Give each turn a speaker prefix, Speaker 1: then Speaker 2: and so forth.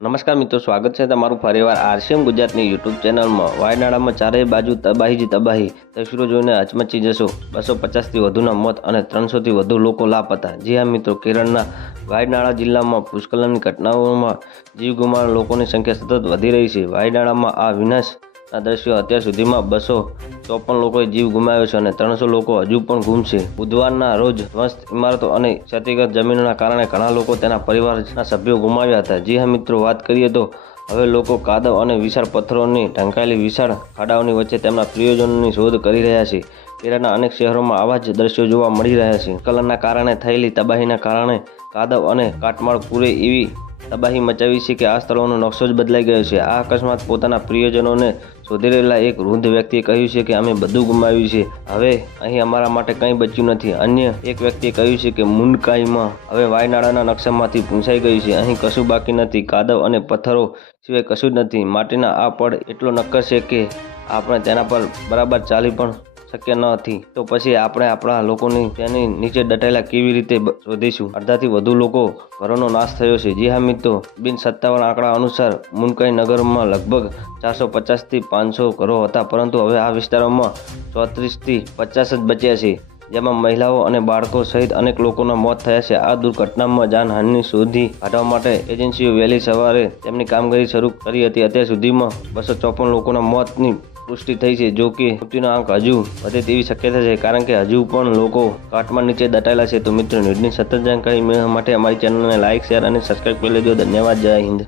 Speaker 1: નમસ્કાર મિત્રો, સ્વાગત છે તમારું ફરીવાર આરસીએમ ગુજરાતની યુટ્યુબ ચેનલમાં. વાયનાડામાં ચારેય બાજુ તબાહી જ તબાહી. તસવીરો જોઈને અચમચી જશો. બસો પચાસથી વધુના મોત અને ત્રણસોથી વધુ લોકો લાપતા. જી હા મિત્રો, કેરળના વાયનાડા જિલ્લામાં ભૂસ્ખલનની ઘટનાઓમાં જીવ ગુમાવનાર લોકોની સંખ્યા સતત વધી રહી છે. વાયનાડામાં આ વિનાશના દ્રશ્યો અત્યાર સુધીમાં બસો ચોપન લોકોએ જીવ ગુમાવ્યો છે અને ત્રણસો લોકો હજુ પણ ગુમશે. બુધવારના રોજ ધ્વસ્ત ઇમારતો અને ક્ષતિગ્રસ્ત જમીનોના કારણે ઘણા લોકો તેના પરિવારના સભ્યો ગુમાવ્યા હતા. જી હા મિત્રો, વાત કરીએ તો હવે લોકો કાદવ અને વિશાળ પથ્થરોની ઢંકાયેલી વિશાળ ખાડાઓની વચ્ચે તેમના પ્રિયોજનોની શોધ કરી રહ્યા છે. કેરળના અનેક શહેરોમાં આવા જ દ્રશ્યો જોવા મળી રહ્યા છે. કલરના કારણે થયેલી તબાહીના કારણે કાદવ અને કાટમાળ પૂરે એવી તબાહી મચાવી છે કે આ સ્થળોનો નકશો જ બદલાઈ ગયો છે. આ અકસ્માત પોતાના પ્રિયજનોને શોધી રહેલા એક વૃદ્ધ વ્યક્તિએ કહ્યું છે કે અમે બધું ગુમાવ્યું છે. હવે અહીં અમારા માટે કંઈ બચ્યું નથી. અન્ય એક વ્યક્તિએ કહ્યું છે કે મુંડકાઈમાં હવે વાયનાળાના નકશામાંથી પૂંછાઈ ગયું છે. અહીં કશું બાકી નથી. કાદવ અને પથ્થરો સિવાય કશું જ નથી. માટીના આ પડ એટલો નક્કર છે કે આપણે તેના પર બરાબર ચાલી પણ શક્ય ન હતી. તો પછી આપણે આપણા લોકોની તેની નીચે દટાયેલા કેવી રીતે શોધીશું? અડધાથી વધુ લોકો ઘરોનો નાશ થયો છે. જી હા મિત્રો, બિન સત્તાવાર આંકડા અનુસાર મુનકાઈ નગરમાં લગભગ ચારસો પચાસથી પાંચસો ઘરો હતા, પરંતુ હવે આ વિસ્તારોમાં ચોત્રીસથી પચાસ જ બચ્યા છે, જેમાં મહિલાઓ અને બાળકો સહિત અનેક લોકોના મોત થયા છે. આ દુર્ઘટનામાં જાનહાનિની શોધી કાઢવા માટે એજન્સીઓ વહેલી સવારે તેમની કામગીરી શરૂ કરી હતી. અત્યાર સુધીમાં બસો ચોપન લોકોના મોતની પુષ્ટિ થઈ છે, જો કે મૃત્યુનો આંક હજુ વધે તેવી શક્યતા છે, કારણ કે હજુ પણ લોકો કાટમાં નીચે દટાયેલા છે. તો મિત્રો, ન્યૂઝની સતત જાણકારી મેળવવા માટે અમારી ચેનલને લાઇક શેર અને સબસ્ક્રાઈબ કરી લેજો. ધન્યવાદ. જય હિન્દ.